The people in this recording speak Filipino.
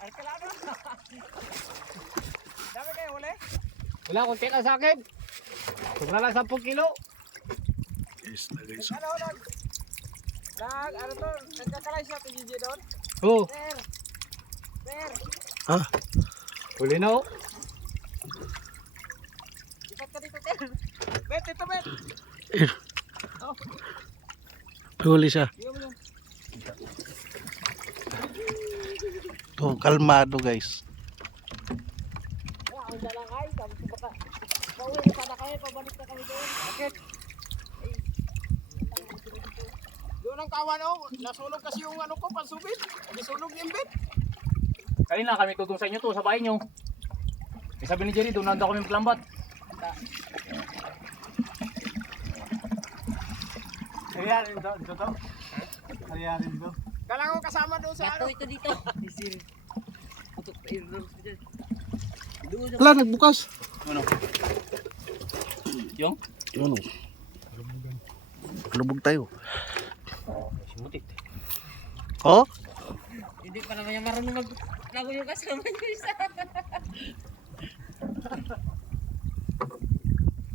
Ay, kailangan. Dami kayo huli? Wala, konti lang sa akin. Sobra lang 10 kilo. Yes na guys. Ano to? Nagkakalay siya ito, Gigi doon? Oh, Per! Per! Ah, huli na oh. Ipat ka dito, Per! Bet, ito, Bet! Oh, huli siya. bigyan mo yun. To, kalmado guys. Ang dalangay, sabi ko baka. Pauwi na sana kayo, pabalik na kami doon. Bakit? Ay, doon ang kawan oh, nasunog kasi yung ano ko, pansubit. Nasunog yung bet. Kanina kami tutong sa inyo to, sa bahay nyo. Eh, sabi ni Jerry, doon nanda kami maglambat. Kaya rin to, ito to? Kaya rin to? Kailangan ko kasama doon sa ano. Ito dito. Isir. Putok pa yung rose ko dyan. Doon Wala, nagbukas. Ano? Yung? Yun o. Lubog tayo. Simutit. Oh? Hindi pa naman yung marunong mag-lago yung kasama niyo isa.